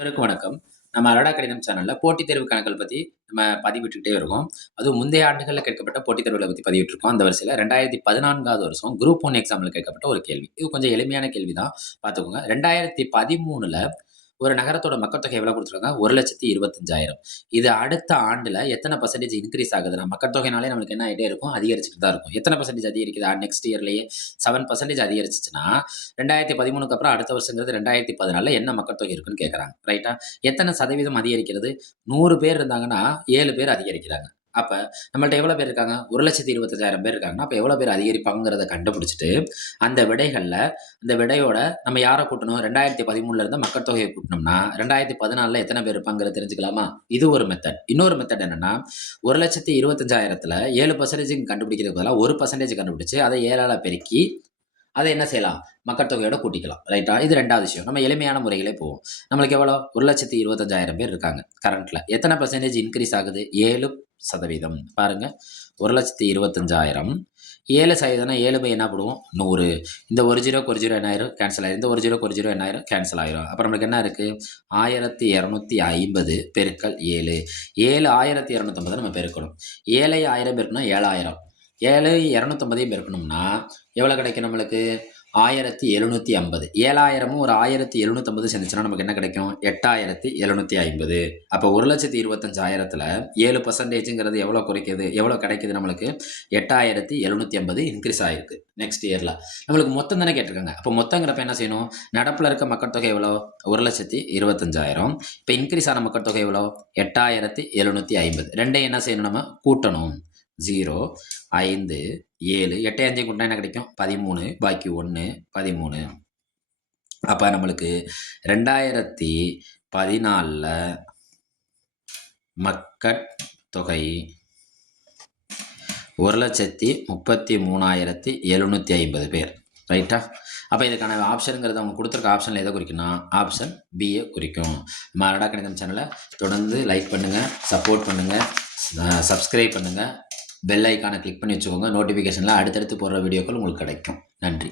அனைவருக்கும் வணக்கம். நம்ம அலடா கணிதம் சேனல்ல போட்டித் தேர்வு கணக்குகள் பத்தி நம்ம பதிவிட்டுக்கிட்டே இருக்கோம். அதுவும் முந்தைய ஆண்டுகள்ல கேட்கப்பட்ட போட்டித் தேர்வுகள பத்தி பதிவிட்டுருக்கோம். அந்த வரிசையில 2014வது வருஷம் குரூப் 1 எக்ஸாம்ல கேட்கப்பட்ட ஒரு கேள்வி. இது கொஞ்சம் எளிமையான கேள்வி தான். பார்த்துக்கோங்க. 2013ல ஒரு நகரத்தோட மக்கள் தொகை எவ்வளோ குடுத்துருக்காங்க? 1,25,000. இது அடுத்த ஆண்டுல எத்தன பெர்சென்டேஜ் இன்கிரீஸ் ஆகுதுன்னா, மக்கள் தொகைனாலே நம்மளுக்கு என்ன ஆயிட்டே இருக்கும்? அதிகரிச்சுட்டு தான் இருக்கும். எத்தன பெர்சென்டேஜ் அதிகரிக்குது? நெக்ஸ்ட் இயர்லயே 7% அதிகரிச்சுச்சுன்னா, 2013க்கு அப்புறம் அடுத்த வருஷங்கிறது 2014ல என்ன மக்கள் தொகை இருக்குன்னு கேட்கறாங்க. ரைட்டா? எத்தன சதவீதம் அதிகரிக்கிறது? 100 பேர் இருந்தாங்கன்னா, 7 பேர் அதிகரிக்கிறாங்க. அப்ப நம்மள்ட்ட எவ்வளோ பேர் இருக்காங்க? 1,25,000 பேர் இருக்காங்கன்னா, அப்ப எவ்வளோ பேர் அதிகரிப்பாங்கங்கிறத கண்டுபிடிச்சுட்டு, அந்த விடைகள்ல இந்த விடையோட நம்ம யார கூட்டணும்? 2013ல இருந்த மக்கள் தொகைய கூட்டுனோம்னா, 2014ல எத்தன பேர் இருப்பாங்கிறத தெரிஞ்சுக்கலாமா? இது ஒரு மெத்தட். இன்னொரு மெத்தட் என்னன்னா, 1,25,000த்துல 7% கண்டுபிடிக்கிறதுக்கு பதிலா 1% கண்டுபிடிச்சு, அத 7ஆல பெருக்கி, அத என்ன செய்யலாம்? மக்கள் தொகையோட கூட்டிக்கலாம். ரைட்டா? இது 2வது விஷயம். நம்ம எளிமையான முறையிலே போவோம். நம்மளுக்கு எவ்வளோ? 1,25,000 பேர் இருக்காங்க கரண்ட்ல. எத்தன பெர்சென்டேஜ் இன்கிரீஸ் ஆகுது? 7% பாருங்க. 1,25,000 7% 7 பை என்ன போடுவோம்? 100. இந்த ஒரு ஜீரோக்கு ஒரு ஜீரோ என்ன ஆயிரும்? கேன்சல் ஆயிரும். இந்த ஒரு ஜீரோக்கு ஒரு ஜீரோ என்ன ஆயிரும்? கேன்சல் ஆயிரும். அப்ப நம்மளுக்கு என்ன இருக்கு? 1250 பெருக்கல் 7. 7 1250 நம்ம பெருக்கணும். 7ஐ 1000 பெருக்கணும்னா 7000. 7 250 பெருக்கணும்னா எவ்வளோ கிடைக்கும் நம்மளுக்கு? 1750. 7000மும் ஒரு 1750 சேர்ந்துச்சுன்னா நமக்கு என்ன கிடைக்கும்? 8750. அப்போ 1,25,000த்துல 7%ங்கிறது எவ்வளோ குறைக்குது? எவ்வளோ கிடைக்குது நம்மளுக்கு? 8750 இன்க்ரீஸ் ஆயிருக்கு நெக்ஸ்ட் இயர்ல. நம்மளுக்கு மொத்தம் தானே கேட்டிருக்காங்க. அப்போ மொத்தங்கிறப்ப என்ன செய்யணும்? நடப்புல இருக்க மக்கள் தொகை எவ்வளோ? 1,25,000. இப்போ இன்க்ரீஸ் ஆன மக்கள் தொகை எவ்வளோ? 8750. ரெண்டையும் என்ன செய்யணும் நம்ம? கூட்டணும். 0, 5, 7 8 5 கூட்டினா என்ன கிடைக்கும்? 13 பாக்கி 1 13. அப்ப நம்மளுக்கு 2014ல மக்கட் தொகை 1,33,750 பேர். ரைட்டா? அப்ப இதுக்கான ஆப்ஷன்ங்கிறது அவங்க குடுத்திருக்க ஆப்ஷன்ல எத குறிக்கும்னா, ஆப்ஷன் பிய குறிக்கும். நம்ம அலடா கணிதம் சேனல தொடர்ந்து லைக் பண்ணுங்க, சப்போர்ட் பண்ணுங்க, சப்ஸ்கிரைப் பண்ணுங்க. பெல் ஐகானை கிளிக் பண்ணி வச்சுக்கோங்க. நோட்டிஃபிகேஷன்ல அடுத்தடுத்து போடுற வீடியோக்கள் உங்களுக்கு கிடைக்கும். நன்றி.